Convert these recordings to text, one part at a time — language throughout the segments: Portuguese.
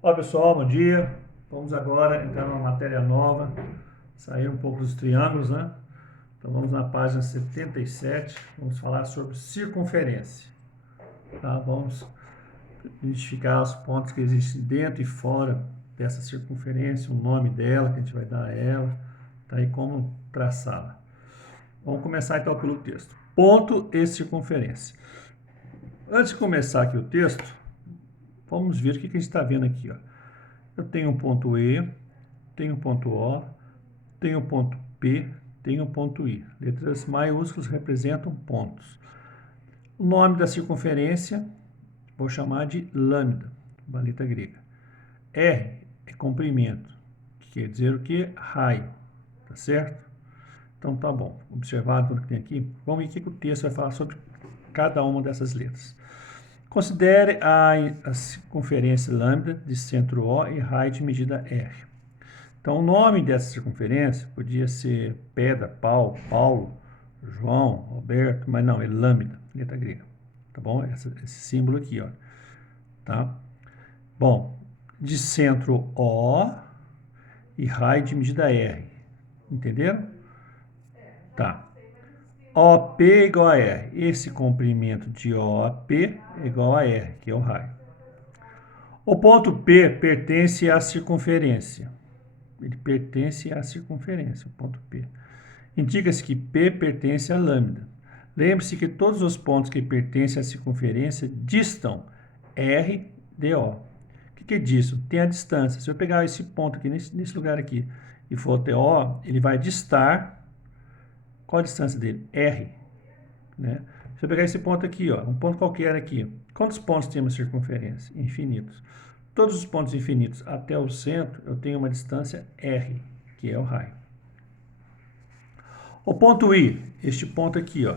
Olá pessoal, bom dia. Vamos agora entrar numa matéria nova, sair um pouco dos triângulos, né? Então vamos na página 77, vamos falar sobre circunferência. Tá? Vamos identificar os pontos que existem dentro e fora dessa circunferência, o nome dela, que a gente vai dar a ela, tá? E como traçá-la. Vamos começar então pelo texto. Ponto e circunferência. Antes de começar aqui o texto, vamos ver o que a gente está vendo aqui, ó. Eu tenho um ponto E, tenho um ponto O, tenho um ponto P, tenho um ponto I. Letras maiúsculas representam pontos. O nome da circunferência vou chamar de lambda, uma letra grega. R é comprimento, que quer dizer o que? Raio, tá certo? Então tá bom, observado tudo que tem aqui. Vamos ver o que o texto vai falar sobre cada uma dessas letras. Considere a circunferência lambda de centro O e raio de medida R. Então, o nome dessa circunferência podia ser pedra, pau, Paulo, João, Roberto, mas não, é lambda, letra grega. Tá bom? Esse símbolo aqui, ó. Tá? Bom, de centro O e raio de medida R. Entenderam? Tá. OP é igual a R. Esse comprimento de OP é igual a R, que é o raio. O ponto P pertence à circunferência. Ele pertence à circunferência, o ponto P. Indica-se que P pertence à lambda. Lembre-se que todos os pontos que pertencem à circunferência distam R de O. O que é disso? Tem a distância. Se eu pegar esse ponto aqui, nesse lugar aqui, e for até O, ele vai distar. Qual a distância dele? R. Né? Se eu pegar esse ponto aqui, ó, um ponto qualquer aqui, quantos pontos tem uma circunferência? Infinitos. Todos os pontos infinitos até o centro, eu tenho uma distância R, que é o raio. O ponto I, este ponto aqui, ó,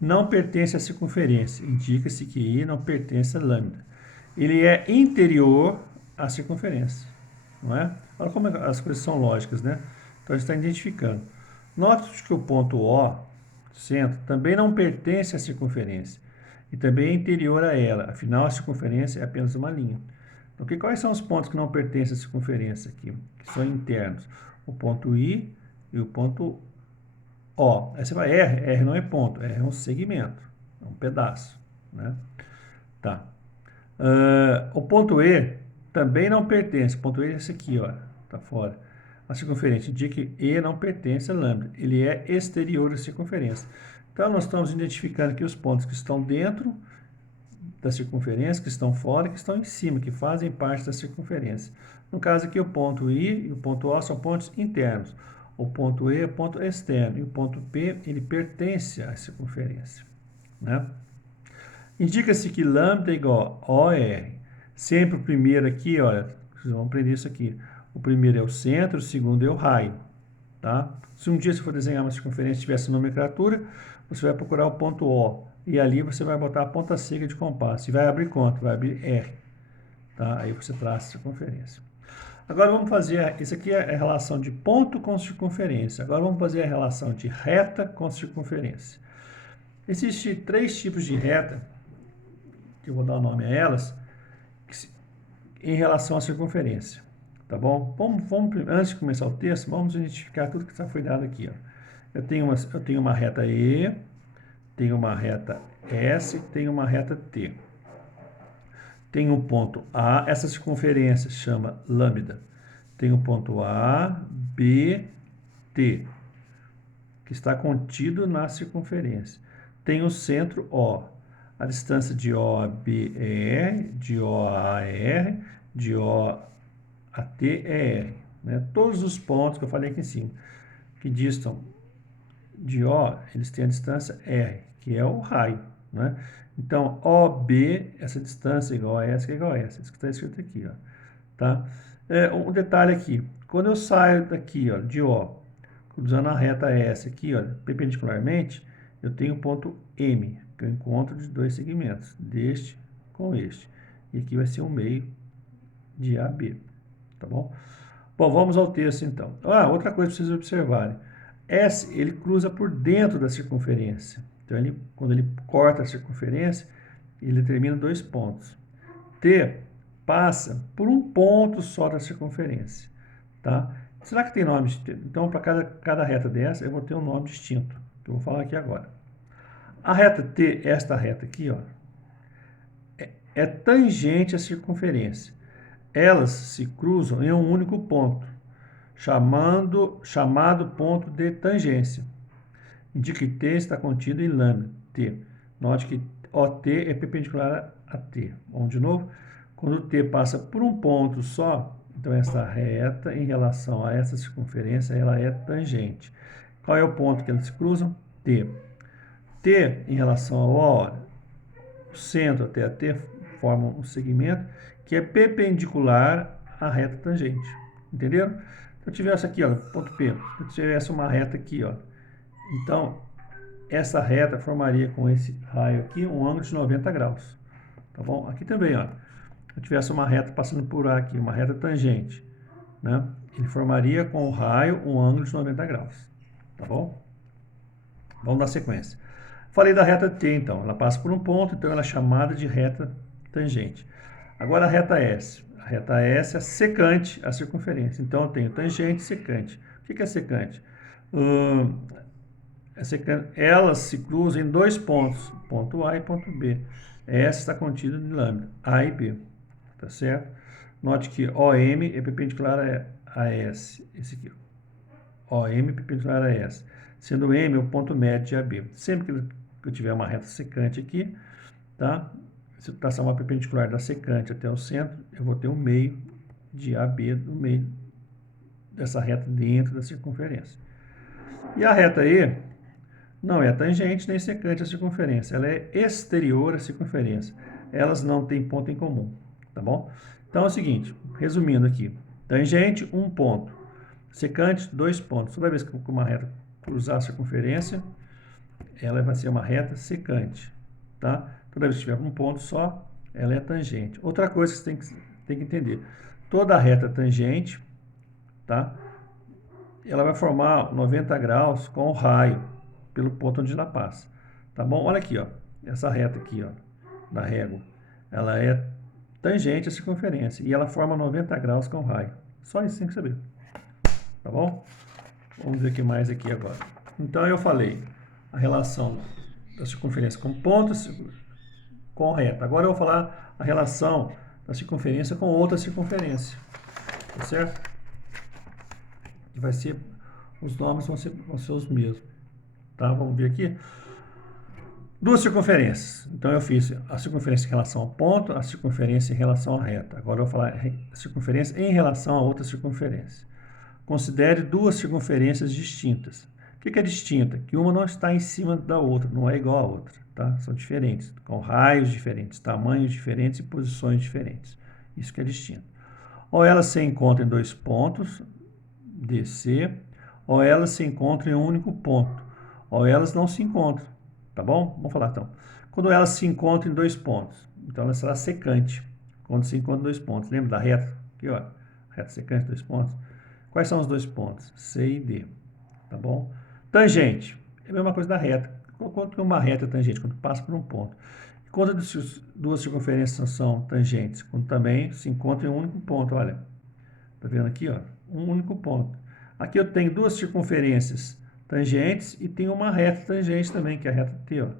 não pertence à circunferência. Indica-se que I não pertence a lambda. Ele é interior à circunferência, não é? Olha como as coisas são lógicas, né? Então, a gente está identificando. Note que o ponto O, centro, também não pertence à circunferência e também é interior a ela. Afinal, a circunferência é apenas uma linha. Então, quais são os pontos que não pertencem à circunferência aqui? Que são internos. O ponto I e o ponto O. Aí você vai, R não é ponto, R é um segmento, é um pedaço, né? Tá. O ponto E também não pertence, o ponto E é esse aqui, ó, tá fora. A circunferência indica que E não pertence a lambda, ele é exterior à circunferência. Então, nós estamos identificando aqui os pontos que estão dentro da circunferência, que estão fora e que estão em cima, que fazem parte da circunferência. No caso aqui, o ponto I e o ponto O são pontos internos. O ponto E é ponto externo e o ponto P, ele pertence à circunferência, né? Indica-se que lambda é igual a OR. Sempre o primeiro aqui, olha, vocês vão aprender isso aqui. O primeiro é o centro, o segundo é o raio, tá? Se um dia você for desenhar uma circunferência e tivesse nomenclatura, você vai procurar o ponto O. E ali você vai botar a ponta cega de compasso. E vai abrir quanto? Vai abrir R. Tá? Aí você traça a circunferência. Agora vamos fazer, isso aqui é a relação de ponto com circunferência. Agora vamos fazer a relação de reta com circunferência. Existem três tipos de reta, que eu vou dar o nome a elas, em relação à circunferência. Tá bom? Antes de começar o texto, vamos identificar tudo que já foi dado aqui. Ó. Eu tenho uma reta E, tenho uma reta S e tenho uma reta T. Tem um ponto A, essa circunferência chama lambda. Tem um ponto A, B, T, que está contido na circunferência. Tem o centro O. A distância de O a B é R, de O a R, de O a T é R. Né? Todos os pontos que eu falei aqui em cima, que distam de O, eles têm a distância R, que é o raio. Né? Então, OB, essa distância é igual a essa, que é igual a essa. Isso que está escrito aqui. Ó, tá? Um detalhe aqui. Quando eu saio daqui, ó, de O, usando a reta S aqui, ó, perpendicularmente, eu tenho o ponto M, que é o encontro de dois segmentos, deste com este. E aqui vai ser o meio de AB. Tá bom? Bom, vamos ao texto então. Outra coisa que vocês observarem. S, ele cruza por dentro da circunferência. Então, quando ele corta a circunferência, ele determina dois pontos. T, passa por um ponto só da circunferência, tá? Será que tem nome? Então, para cada reta dessa, eu vou ter um nome distinto, que eu vou falar aqui agora. A reta T, esta reta aqui, ó, é tangente à circunferência. Elas se cruzam em um único ponto, chamado ponto de tangência. Indica que T está contido em lambda, T. Note que OT é perpendicular a T. Vamos de novo? Quando T passa por um ponto só, então essa reta em relação a essa circunferência, ela é tangente. Qual é o ponto que elas se cruzam? T. T em relação ao O, o centro até a T formam um segmento que é perpendicular à reta tangente. Entenderam? Se eu tivesse aqui, ó, ponto P, se eu tivesse uma reta aqui, ó, então essa reta formaria com esse raio aqui um ângulo de 90 graus. Tá bom? Aqui também, ó, se eu tivesse uma reta passando por aqui, uma reta tangente, né? Ele formaria com o raio um ângulo de 90 graus. Tá bom? Vamos dar sequência. Falei da reta T, então. Ela passa por um ponto, então ela é chamada de reta tangente. Agora a reta S. A reta S é secante à circunferência. Então eu tenho tangente e secante. O que é secante? Elas se cruzam em dois pontos, ponto A e ponto B. S está contido em lambda, A e B. Tá certo? Note que OM é perpendicular a S. Esse aqui. OM é perpendicular a S. Sendo M o ponto médio de AB. Sempre que eu tiver uma reta secante aqui, tá? Se eu traçar uma perpendicular da secante até o centro, eu vou ter um meio de AB no meio dessa reta dentro da circunferência. E a reta E não é tangente nem secante à circunferência, ela é exterior à circunferência. Elas não têm ponto em comum, tá bom? Então é o seguinte, resumindo aqui, tangente, um ponto, secante, dois pontos. Toda vez que uma reta cruzar a circunferência, ela vai ser uma reta secante, tá? Toda vez que tiver um ponto só, ela é tangente. Outra coisa que você tem que entender, toda reta tangente, tá? Ela vai formar 90 graus com o raio, pelo ponto onde ela passa, tá bom? Olha aqui, ó, essa reta aqui, ó, da régua, ela é tangente à circunferência e ela forma 90 graus com o raio. Só isso tem que saber, tá bom? Vamos ver o que mais aqui agora. Então eu falei a relação da circunferência com pontos com reta. Agora eu vou falar a relação da circunferência com outra circunferência, tá certo? Que vai ser, os nomes vão ser os mesmos, tá? Vamos ver aqui. Duas circunferências. Então eu fiz a circunferência em relação ao ponto, a circunferência em relação à reta. Agora eu vou falar a circunferência em relação a outra circunferência. Considere duas circunferências distintas. O que é distinta? Que uma não está em cima da outra, não é igual à outra, tá? São diferentes, com raios diferentes, tamanhos diferentes e posições diferentes. Isso que é distinto. Ou elas se encontram em dois pontos, DC, ou elas se encontram em um único ponto, ou elas não se encontram, tá bom? Vamos falar então. Quando elas se encontram em dois pontos, então ela será secante. Quando se encontram em dois pontos, lembra da reta? Aqui, ó, reta secante, dois pontos. Quais são os dois pontos? C e D, tá bom? Tangente, é a mesma coisa da reta. Quanto uma reta é tangente? Quando passa por um ponto. E quando duas circunferências são tangentes? Quando também se encontram em um único ponto, olha. Tá vendo aqui, ó? Um único ponto. Aqui eu tenho duas circunferências tangentes e tenho uma reta tangente também, que é a reta T, ó.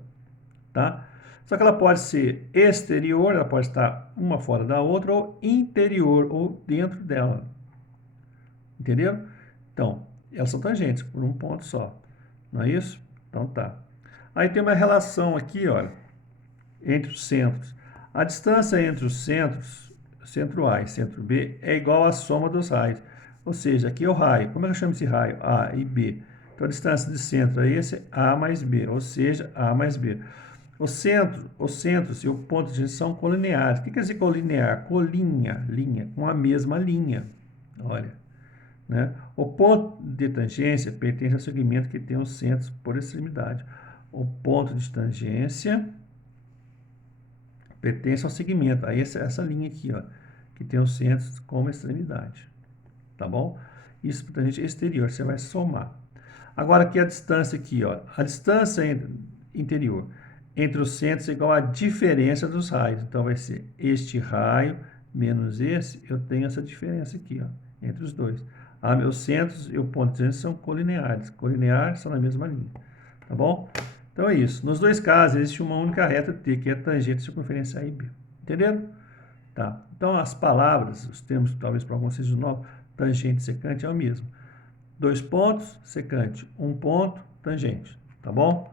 Tá? Só que ela pode ser exterior, ela pode estar uma fora da outra, ou interior, ou dentro dela. Entendeu? Então, elas são tangentes por um ponto só. Não é isso? Então tá. Aí tem uma relação aqui, olha, entre os centros. A distância entre os centros, centro A e centro B, é igual à soma dos raios. Ou seja, aqui é o raio. Como é que eu chamo esse raio? A e B. Então a distância de centro a esse é A mais B, ou seja, A mais B. Os centros e o ponto de são colineares. O que quer dizer colinear? Colinha, linha, com a mesma linha. Olha. Né? O ponto de tangência pertence ao segmento que tem os centros por extremidade. O ponto de tangência pertence ao segmento, a essa linha aqui, ó, que tem os centros como extremidade. Tá bom? Isso para tangente exterior, você vai somar. Agora aqui a distância aqui, ó, a distância interior entre os centros é igual à diferença dos raios. Então vai ser este raio menos esse, eu tenho essa diferença aqui, ó, entre os dois. Meus centros e o ponto de tangência são colineares. Colineares são na mesma linha. Tá bom? Então é isso. Nos dois casos, existe uma única reta T, que é tangente circunferência A e B. Entenderam? Tá. Então as palavras, os termos, talvez para alguns sejam novos, tangente e secante é o mesmo. 2 pontos, secante. 1 ponto, tangente. Tá bom?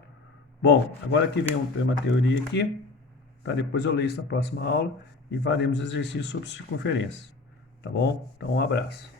Bom, agora aqui vem uma teoria aqui. Tá? Depois eu leio isso na próxima aula e faremos exercícios sobre circunferência. Tá bom? Então um abraço.